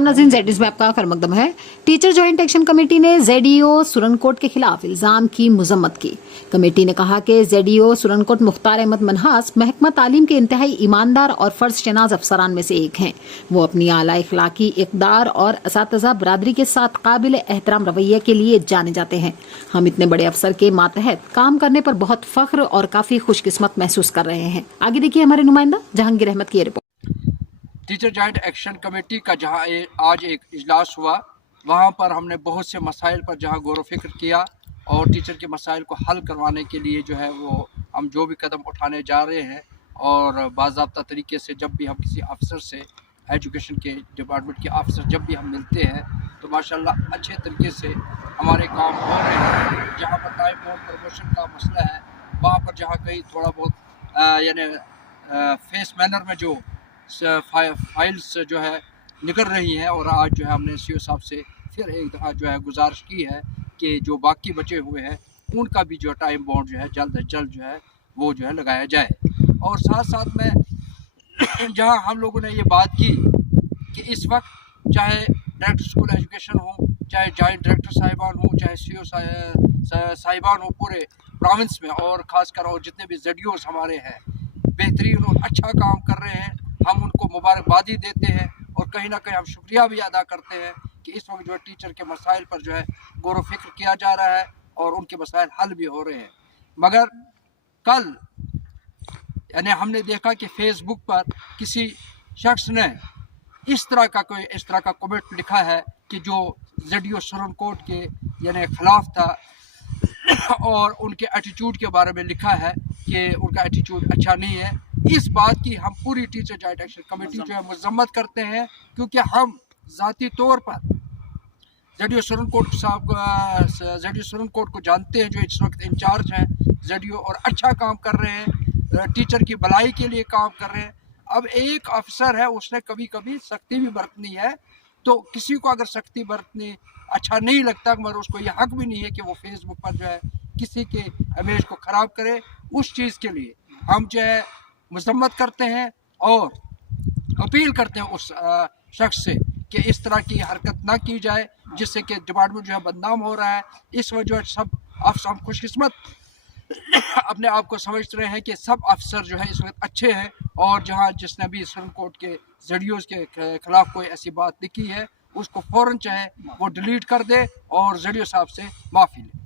मोहतरम नाज़रीन, Z news में आपका खैर मकदम है। टीचर जॉइंट एक्शन कमेटी ने ZEO सुरनकोट के खिलाफ इल्जाम की मजम्मत की। कमेटी ने कहा कि ZEO सुरनकोट मुख्तार अहमद मनहास महकमा तालीम के इंतहाई ईमानदार और फर्ज शनाज अफसरान में से एक हैं। वो अपनी आला इखलाकी इक़दार और असातिज़ा बरादरी के साथ काबिल एहतराम रवैये के लिए जाने जाते हैं। हम इतने बड़े अफसर के मातहत काम करने पर बहुत फख्र और काफी खुशकिस्मत महसूस कर रहे हैं। आगे देखिए हमारे नुमाइंदा जहांगीर अहमद की report. Teacher joint action committee का जहां आज एक इजलास हुआ, वहां पर हमने बहुत से मसाइल पर जहां गौर व फिक्र किया और टीचर के मसाइल को हल करवाने के लिए जो है वो हम जो भी कदम उठाने जा रहे हैं और बाज़ाब्ता तरीके से जब भी हम किसी अफसर से, एजुकेशन के डिपार्टमेंट के अफसर जब भी हम मिलते हैं तो माशाल्लाह अच्छे तरीके से हमारे काम हो रहे हैं। जहाँ पर टाइम और प्रमोशन का मसला है, वहाँ पर जहाँ कहीं थोड़ा बहुत यानी फेस मैनर में जो फाइल्स जो है निकल रही हैं, और आज जो है हमने CO साहब से फिर एक दफ़ा जो है गुजारिश की है कि जो बाकी बचे हुए हैं उनका भी जो टाइम बाउंड जो है जल्द अज जल्द जो है वो जो है लगाया जाए। और साथ साथ में जहां हम लोगों ने ये बात की कि इस वक्त चाहे डायरेक्टर स्कूल एजुकेशन हो, चाहे जॉइंट डायरेक्टर साहिबान हो, चाहे CO साहिबान हो पूरे प्रोविंस में, और ख़ासकर और जितने भी ZEOs हमारे हैं बेहतरीन और अच्छा काम कर रहे हैं, हम उनको मुबारकबादी देते हैं और कहीं ना कहीं हम शुक्रिया भी अदा करते हैं कि इस वक्त जो है टीचर के मसाइल पर जो है गौर व फिक्र किया जा रहा है और उनके मसाइल हल भी हो रहे हैं। मगर कल यानी हमने देखा कि फेसबुक पर किसी शख्स ने इस तरह का कमेंट लिखा है कि जो ZEO सुरनकोट के यानी खिलाफ था और उनके एटीट्यूड के बारे में लिखा है कि उनका एटीट्यूड अच्छा नहीं है। इस बात की हम पूरी टीचर जॉइंट एक्शन कमेटी जो है मजम्मत करते हैं, क्योंकि हम ज़ाती तौर पर ZEO सुरनकोट साहब ZEO सुरनकोट को जानते हैं जो इस वक्त इंचार्ज हैं ZEO, और अच्छा काम कर रहे हैं, टीचर की भलाई के लिए काम कर रहे हैं। अब एक अफसर है, उसने कभी कभी सख्ती भी बरतनी है, तो किसी को अगर सख्ती बरतनी अच्छा नहीं लगता, मगर उसको ये हक भी नहीं है कि वो फेसबुक पर जो है किसी के इमेज को ख़राब करे। उस चीज़ के लिए हम जो है मजम्मत करते हैं और अपील करते हैं उस शख्स से कि इस तरह की हरकत ना की जाए जिससे कि डिपार्टमेंट जो है बदनाम हो रहा है। इस वजह सब अफसर हम खुशकिस्मत अपने आप को समझ रहे हैं कि सब अफसर जो है इस वक्त अच्छे हैं, और जहां जिसने भी सुरनकोट के ZEOs के खिलाफ कोई ऐसी बात लिखी है उसको फ़ौरन चाहे वो डिलीट कर दे और ZEO साहब से माफ़ी ले।